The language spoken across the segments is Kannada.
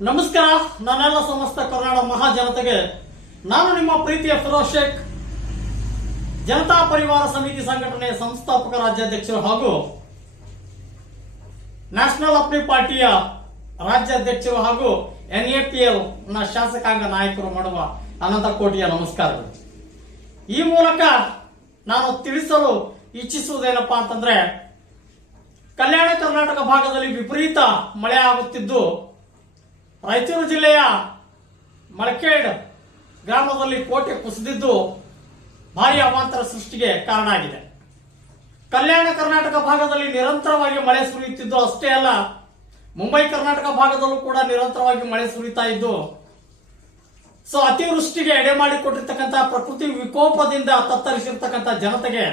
ನಮಸ್ಕಾರ ನನ್ನೆಲ್ಲ ಸಮಸ್ತ ಕರ್ನಾಟಕ ಮಹಾಜನತೆಗೆ ನಾನು ನಿಮ್ಮ ಪ್ರೀತಿಯ ಫಿರೋಜ್ ಶೇಖ್ ಜನತಾ ಪರಿವಾರ ಸಮಿತಿ ಸಂಘಟನೆಯ ಸಂಸ್ಥಾಪಕ ರಾಜ್ಯಾಧ್ಯಕ್ಷರು ಹಾಗೂ ನ್ಯಾಷನಲ್ ಅಪ್ನಿ ಪಾರ್ಟಿಯ ರಾಜ್ಯಾಧ್ಯಕ್ಷರು ಹಾಗೂ ಎನ್ಎಪಿಎಲ್ನ ಶಾಸಕಾಂಗ ನಾಯಕರು ಮಾಡುವ ಅನಂತ ಕೋಟಿಯ ನಮಸ್ಕಾರಗಳು. ಈ ಮೂಲಕ ನಾನು ತಿಳಿಸಲು ಇಚ್ಛಿಸುವುದೇನಪ್ಪಾ ಅಂತಂದ್ರೆ, ಕಲ್ಯಾಣ ಕರ್ನಾಟಕ ಭಾಗದಲ್ಲಿ ವಿಪರೀತ ಮಳೆ ಆಗುತ್ತಿದ್ದು, ರಾಯಚೂರು ಜಿಲ್ಲೆಯ ಮಳಕೇಡ್ ಗ್ರಾಮದಲ್ಲಿ ಕೋಟೆ ಕುಸಿದಿದ್ದು ಭಾರಿ ಅವಾಂತರ ಸೃಷ್ಟಿಗೆ ಕಾರಣ ಆಗಿದೆ. ಕಲ್ಯಾಣ ಕರ್ನಾಟಕ ಭಾಗದಲ್ಲಿ ನಿರಂತರವಾಗಿ ಮಳೆ ಸುರಿಯುತ್ತಿದ್ದು ಅಷ್ಟೇ ಅಲ್ಲ, ಮುಂಬೈ ಕರ್ನಾಟಕ ಭಾಗದಲ್ಲೂ ಕೂಡ ನಿರಂತರವಾಗಿ ಮಳೆ ಸುರಿತಾ ಇದ್ದು ಸೊ ಅತಿವೃಷ್ಟಿಗೆ ಎಡೆ ಮಾಡಿಕೊಟ್ಟಿರ್ತಕ್ಕಂಥ ಪ್ರಕೃತಿ ವಿಕೋಪದಿಂದ ತತ್ತರಿಸಿರ್ತಕ್ಕಂಥ ಜನತೆಗೆ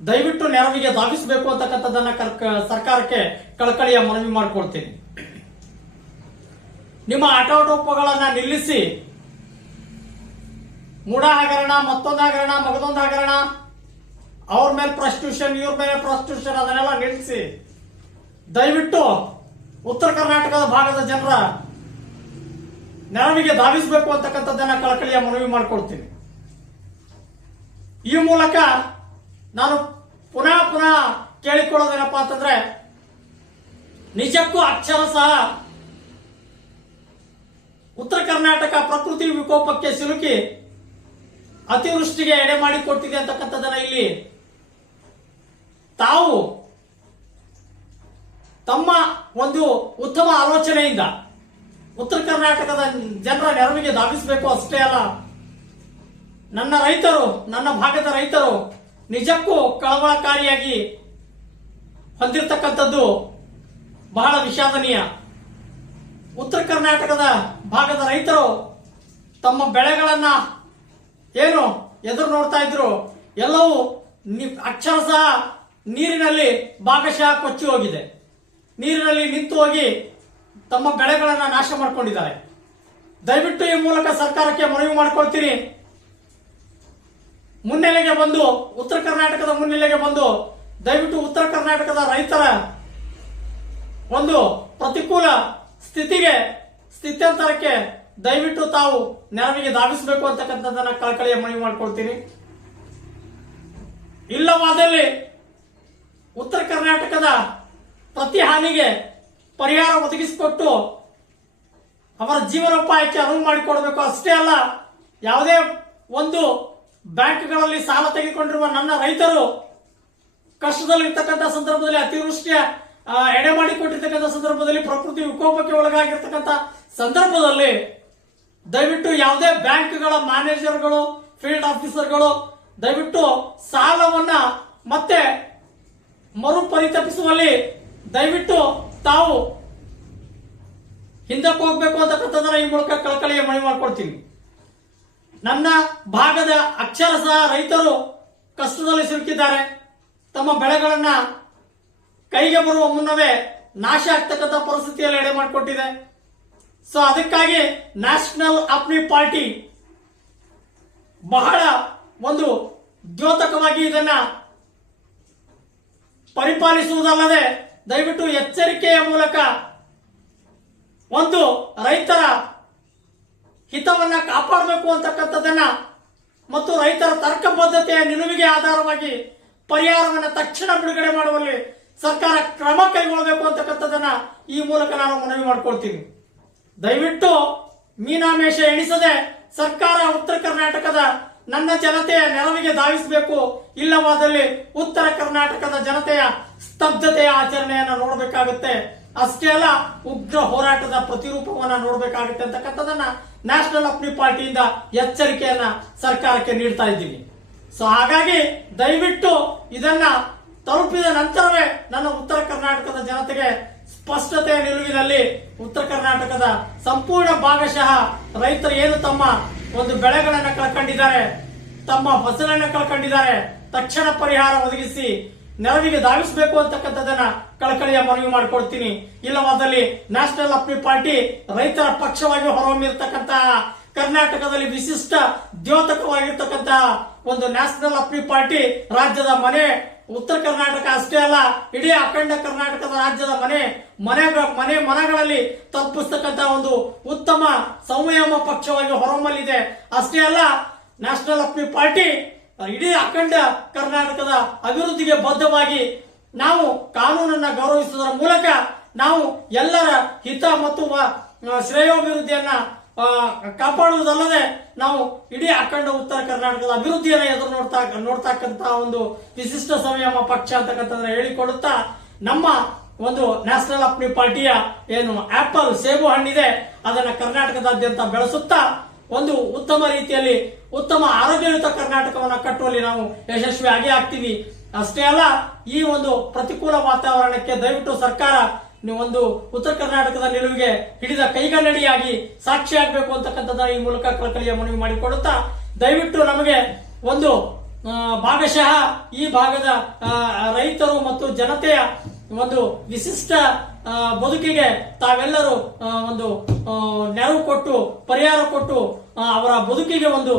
ದಯವಿಟ್ಟು ನೆರವಿಗೆ ಧಾವಿಸಬೇಕು ಅಂತಕ್ಕಂಥದ್ದನ್ನ ಕರ್ಕ- ಸರ್ಕಾರಕ್ಕೆ ಕಳಕಳಿಯ ಮನವಿ ಮಾಡಿಕೊಳ್ತೀನಿ ನಿಮ್ಮ ಆಟೋಟೋಪಗಳನ್ನ ನಿಲ್ಲಿಸಿ ಮೂಡ ಹಗರಣ, ಮತ್ತೊಂದು ಹಗರಣ, ಮಗದೊಂದು ಹಗರಣ, ಅವ್ರ ಮೇಲೆ ಪ್ರಾಸ್ಟಿಟ್ಯೂಷನ್ ಇವ್ರ ಮೇಲೆ ಪ್ರಾಸ್ಟಿಟ್ಯೂಷನ್ ಅದನ್ನೆಲ್ಲ ನಿಲ್ಲಿಸಿ, ದಯವಿಟ್ಟು ಉತ್ತರ ಕರ್ನಾಟಕದ ಭಾಗದ ಜನರ ನೆರವಿಗೆ ಧಾವಿಸಬೇಕು ಅಂತಕ್ಕಂಥದ್ದನ್ನ ಕಳಕಳಿಯ ಮನವಿ ಮಾಡ್ಕೊಳ್ತೀನಿ ಈ ಮೂಲಕ ನಾನು ಪುನಃ ಪುನಃ ಕೇಳಿಕೊಳ್ಳೋದೇನಪ್ಪ ಅಂತಂದ್ರೆ, ನಿಜಕ್ಕೂ ಅಕ್ಷರ ಸಹ ಉತ್ತರ ಕರ್ನಾಟಕ ಪ್ರಕೃತಿ ವಿಕೋಪಕ್ಕೆ ಸಿಲುಕಿ ಅತಿವೃಷ್ಟಿಗೆ ಎಡೆ ಮಾಡಿಕೊಟ್ಟಿದೆ ಅಂತಕ್ಕಂಥದ್ದನ್ನ ಇಲ್ಲಿ ತಾವು ತಮ್ಮ ಒಂದು ಉತ್ತಮ ಆಲೋಚನೆಯಿಂದ ಉತ್ತರ ಕರ್ನಾಟಕದ ಜನರ ನೆರವಿಗೆ ಧಾವಿಸಬೇಕು ಅಷ್ಟೇ ಅಲ್ಲ. ನನ್ನ ರೈತರು, ನನ್ನ ಭಾಗದ ರೈತರು ನಿಜಕ್ಕೂ ಕಳವಳಕಾರಿಯಾಗಿ ಹೊಂದಿರತಕ್ಕಂಥದ್ದು ಬಹಳ ವಿಷಾದನೀಯ. ಉತ್ತರ ಕರ್ನಾಟಕದ ಭಾಗದ ರೈತರು ತಮ್ಮ ಬೆಳೆಗಳನ್ನ ಏನು ಎದುರು ನೋಡ್ತಾ ಇದ್ರು, ಎಲ್ಲವೂ ಅಕ್ಷರ ಅಕ್ಷರಶಃ ನೀರಿನಲ್ಲಿ ಭಾಗಶಃ ಕೊಚ್ಚಿ ಹೋಗಿದೆ. ನೀರಿನಲ್ಲಿ ನಿಂತು ಹೋಗಿ ತಮ್ಮ ಬೆಳೆಗಳನ್ನ ನಾಶ ಮಾಡ್ಕೊಂಡಿದ್ದಾರೆ. ದಯವಿಟ್ಟು ಈ ಮೂಲಕ ಸರ್ಕಾರಕ್ಕೆ ಮನವಿ ಮಾಡ್ಕೊಳ್ತೀನಿ. ಮುನ್ನೆಲೆಗೆ ಬಂದು, ಉತ್ತರ ಕರ್ನಾಟಕದ ಮುನ್ನೆಲೆಗೆ ಬಂದು, ದಯವಿಟ್ಟು ಉತ್ತರ ಕರ್ನಾಟಕದ ರೈತರ ಒಂದು ಪ್ರತಿಕೂಲ ಸ್ಥಿತಿಗೆ, ಸ್ಥಿತ್ಯಂತರಕ್ಕೆ ದಯವಿಟ್ಟು ತಾವು ನೆರವಿಗೆ ಧಾವಿಸಬೇಕು ಅಂತಕ್ಕಂಥದ್ದನ್ನ ಕಳಕಳಿಯ ಮನವಿ ಮಾಡ್ಕೊಳ್ತೀನಿ. ಇಲ್ಲವಾದಲ್ಲಿ ಉತ್ತರ ಕರ್ನಾಟಕದ ಪ್ರತಿ ಹಾನಿಗೆ ಪರಿಹಾರ ಒದಗಿಸಿಕೊಟ್ಟು ಅವರ ಜೀವನೋಪಾಯಕ್ಕೆ ಅನುವು ಮಾಡಿಕೊಡಬೇಕು. ಅಷ್ಟೇ ಅಲ್ಲ, ಯಾವುದೇ ಒಂದು ಬ್ಯಾಂಕ್ಗಳಲ್ಲಿ ಸಾಲ ತೆಗೆದುಕೊಂಡಿರುವ ನನ್ನ ರೈತರು ಕಷ್ಟದಲ್ಲಿರ್ತಕ್ಕಂಥ ಸಂದರ್ಭದಲ್ಲಿ ಅತಿವೃಷ್ಟಿಯ ಎಡೆ ಮಾಡಿಕೊಟ್ಟಿರ್ತಕ್ಕಂಥ ಸಂದರ್ಭದಲ್ಲಿ ಪ್ರಕೃತಿ ವಿಕೋಪಕ್ಕೆ ಒಳಗಾಗಿರ್ತಕ್ಕಂಥ ಸಂದರ್ಭದಲ್ಲಿ ದಯವಿಟ್ಟು ಯಾವುದೇ ಬ್ಯಾಂಕ್ಗಳ ಮ್ಯಾನೇಜರ್ಗಳು, ಫೀಲ್ಡ್ ಆಫೀಸರ್ಗಳು ದಯವಿಟ್ಟು ಸಾಲವನ್ನ ಮತ್ತೆ ಮರುಪರಿತಪಿಸುವಲ್ಲಿ ದಯವಿಟ್ಟು ತಾವು ಹಿಂದಕ್ಕೆ ಹೋಗ್ಬೇಕು ಅಂತಕ್ಕಂಥದ್ರ ಈ ಮೂಲಕ ಕಳಕಳಿಯ ಮನವಿ ಮಾಡ್ಕೊಡ್ತೀನಿ ನನ್ನ ಭಾಗದ ಅಕ್ಷರಶಃ ರೈತರು ಕಷ್ಟದಲ್ಲಿ ಸಿಲುಕಿದ್ದಾರೆ. ತಮ್ಮ ಬೆಳೆಗಳನ್ನ ಕೈಗೆ ಬರುವ ಮುನ್ನವೇ ನಾಶ ಆಗ್ತಕ್ಕಂಥ ಪರಿಸ್ಥಿತಿಯಲ್ಲಿ ಎಡೆ ಮಾಡಿಕೊಟ್ಟಿದೆ. ಸೊ ಅದಕ್ಕಾಗಿ ನ್ಯಾಷನಲ್ ಅಪ್ನಿ ಪಾರ್ಟಿ ಬಹಳ ಒಂದು ದ್ಯೋತಕವಾಗಿ ಇದನ್ನ ಪರಿಪಾಲಿಸುವುದಲ್ಲದೆ ದಯವಿಟ್ಟು ಎಚ್ಚರಿಕೆಯ ಮೂಲಕ ಒಂದು ರೈತರ ಹಿತವನ್ನ ಕಾಪಾಡಬೇಕು ಅಂತಕ್ಕಂಥದ್ದನ್ನ ಮತ್ತು ರೈತರ ತರ್ಕಬದ್ಧತೆಯ ನಿಲುವಿಗೆ ಆಧಾರವಾಗಿ ಪರಿಹಾರವನ್ನು ತಕ್ಷಣ ಬಿಡುಗಡೆ ಮಾಡುವಲ್ಲಿ ಸರ್ಕಾರ ಕ್ರಮ ಕೈಗೊಳ್ಳಬೇಕು ಅಂತಕ್ಕಂಥದ್ದನ್ನ ಈ ಮೂಲಕ ನಾನು ಮನವಿ ಮಾಡ್ಕೊಳ್ತೀನಿ. ದಯವಿಟ್ಟು ಮೀನಾಮೇಷ ಎಣಿಸದೆ ಸರ್ಕಾರ ಉತ್ತರ ಕರ್ನಾಟಕದ ನನ್ನ ಜನತೆಯ ನೆರವಿಗೆ ಧಾವಿಸಬೇಕು. ಇಲ್ಲವಾದಲ್ಲಿ ಉತ್ತರ ಕರ್ನಾಟಕದ ಜನತೆಯ ಸ್ತಬ್ಧತೆಯ ಆಚರಣೆಯನ್ನು ನೋಡಬೇಕಾಗುತ್ತೆ. ಅಷ್ಟೇ ಅಲ್ಲ, ಉಗ್ರ ಹೋರಾಟದ ಪ್ರತಿರೂಪವನ್ನ ನೋಡಬೇಕಾಗುತ್ತೆ ಅಂತಕ್ಕಂಥದ್ದನ್ನ ನ್ಯಾಷನಲ್ ಅಪ್ನಿ ಪಾರ್ಟಿಯಿಂದ ಎಚ್ಚರಿಕೆಯನ್ನ ಸರ್ಕಾರಕ್ಕೆ ನೀಡ್ತಾ ಇದ್ದೀನಿ ಸೊ ಹಾಗಾಗಿ ದಯವಿಟ್ಟು ಇದನ್ನ ತಲುಪಿದ ನಂತರವೇ ನನ್ನ ಉತ್ತರ ಕರ್ನಾಟಕದ ಜನತೆಗೆ ಸ್ಪಷ್ಟತೆಯ ನಿಲುವಿನಲ್ಲಿ ಉತ್ತರ ಕರ್ನಾಟಕದ ಸಂಪೂರ್ಣ ಭಾಗಶಃ ರೈತರು ಏನು ತಮ್ಮ ಒಂದು ಬೆಳೆಗಳನ್ನ ಕಳ್ಕೊಂಡಿದ್ದಾರೆ, ತಮ್ಮ ಫಸಲನ್ನ ಕಳ್ಕೊಂಡಿದ್ದಾರೆ, ತಕ್ಷಣ ಪರಿಹಾರ ಒದಗಿಸಿ ನೆರವಿಗೆ ಧಾವಿಸಬೇಕು ಅಂತಕ್ಕಂಥದ್ದನ್ನ ಕಳಕಳಿಯ ಮನವಿ ಮಾಡಿಕೊಡ್ತೀನಿ. ಇಲ್ಲವಾದಲ್ಲಿ ನ್ಯಾಷನಲ್ ಅಪ್ನಿ ಪಾರ್ಟಿ ರೈತರ ಪಕ್ಷವಾಗಿ ಹೊರಹೊಮ್ಮಿರ್ತಕ್ಕಂತಹ ಕರ್ನಾಟಕದಲ್ಲಿ ವಿಶಿಷ್ಟ ದ್ಯೋತಕವಾಗಿರ್ತಕ್ಕಂತಹ ಒಂದು ನ್ಯಾಷನಲ್ ಅಪ್ನಿ ಪಾರ್ಟಿ ರಾಜ್ಯದ ಮನೆ ಉತ್ತರ ಕರ್ನಾಟಕ ಅಷ್ಟೇ ಅಲ್ಲ, ಇಡೀ ಅಖಂಡ ಕರ್ನಾಟಕದ ರಾಜ್ಯದ ಮನೆ ಮನೆ ಮನೆ ಮನಗಳಲ್ಲಿ ತಪ್ಪಿಸ್ತಕ್ಕಂತ ಒಂದು ಉತ್ತಮ ಸಂಯಮ ಪಕ್ಷವಾಗಿ ಹೊರಹೊಮ್ಮಲಿದೆ ಅಷ್ಟೇ ಅಲ್ಲ ನ್ಯಾಷನಲ್ ಅಪ್ನಿ ಪಾರ್ಟಿ ಇಡೀ ಅಖಂಡ ಕರ್ನಾಟಕದ ಅಭಿವೃದ್ಧಿಗೆ ಬದ್ಧವಾಗಿ ನಾವು ಕಾನೂನನ್ನ ಗೌರವಿಸುವುದರ ಮೂಲಕ ನಾವು ಎಲ್ಲರ ಹಿತ ಮತ್ತು ಶ್ರೇಯೋಭಿವೃದ್ಧಿಯನ್ನ ಕಾಪಾಡುವುದಲ್ಲದೆ ನಾವು ಇಡೀ ಅಖಂಡ ಉತ್ತರ ಕರ್ನಾಟಕದ ಅಭಿವೃದ್ಧಿಯನ್ನು ಎದುರು ನೋಡ್ತಾ ನೋಡ್ತಕ್ಕಂತ ಒಂದು ವಿಶಿಷ್ಟ ಸಂಯಮ ಪಕ್ಷ ಅಂತಕ್ಕಂಥದ್ದನ್ನ ಹೇಳಿಕೊಡುತ್ತಾ ನಮ್ಮ ಒಂದು ನ್ಯಾಷನಲ್ ಅಪ್ನಿ ಪಾರ್ಟಿಯ ಏನು ಆಪಲ್ ಸೇಬು ಹಣ್ಣಿದೆ, ಅದನ್ನ ಕರ್ನಾಟಕದಾದ್ಯಂತ ಬೆಳೆಸುತ್ತಾ ಒಂದು ಉತ್ತಮ ರೀತಿಯಲ್ಲಿ ಉತ್ತಮ ಆರೋಗ್ಯಯುತ ಕರ್ನಾಟಕವನ್ನು ಕಟ್ಟುವಲ್ಲಿ ನಾವು ಯಶಸ್ವಿ ಆಗೇ ಆಗ್ತೀವಿ. ಅಷ್ಟೇ ಅಲ್ಲ, ಈ ಒಂದು ಪ್ರತಿಕೂಲ ವಾತಾವರಣಕ್ಕೆ ದಯವಿಟ್ಟು ಸರ್ಕಾರ ಒಂದು ಉತ್ತರ ಕರ್ನಾಟಕದ ನಿಲುವಿಗೆ ಹಿಡಿದ ಕೈಗನ್ನಡಿಯಾಗಿ ಸಾಕ್ಷಿಯಾಗಬೇಕು ಅಂತಕ್ಕಂಥದ್ದನ್ನ ಈ ಮೂಲಕ ಕಳಕಳಿಯ ಮನವಿ ಮಾಡಿಕೊಡುತ್ತಾ ದಯವಿಟ್ಟು ನಮಗೆ ಒಂದು ಭಾಗಶಃ ಈ ಭಾಗದ ರೈತರು ಮತ್ತು ಜನತೆಯ ಒಂದು ವಿಶಿಷ್ಟ ಬದುಕಿಗೆ ತಾವೆಲ್ಲರೂ ಒಂದು ನೆರವು ಕೊಟ್ಟು, ಪರಿಹಾರ ಕೊಟ್ಟು ಅವರ ಬದುಕಿಗೆ ಒಂದು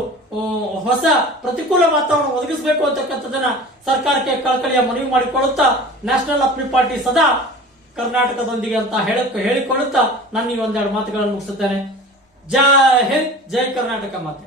ಹೊಸ ಪ್ರತಿಕೂಲ ವಾತಾವರಣ ಒದಗಿಸಬೇಕು ಅಂತಕ್ಕಂಥದ್ದನ್ನ ಸರ್ಕಾರಕ್ಕೆ ಕಳಕಳಿಯ ಮನವಿ ಮಾಡಿಕೊಳ್ಳುತ್ತಾ, ನ್ಯಾಷನಲ್ ಅಪ್ಲಿ ಪಾರ್ಟಿ ಸದಾ ಕರ್ನಾಟಕದೊಂದಿಗೆ ಅಂತ ಹೇಳಕ್ ಹೇಳಿಕೊಳ್ಳುತ್ತಾ ನಾನು ಈ ಒಂದೆರಡು ಮಾತುಗಳನ್ನು ಮುಗಿಸುತ್ತೇನೆ. ಜಯ ಹಿಂದ್ ಜೈ ಕರ್ನಾಟಕ ಮಾತೆ.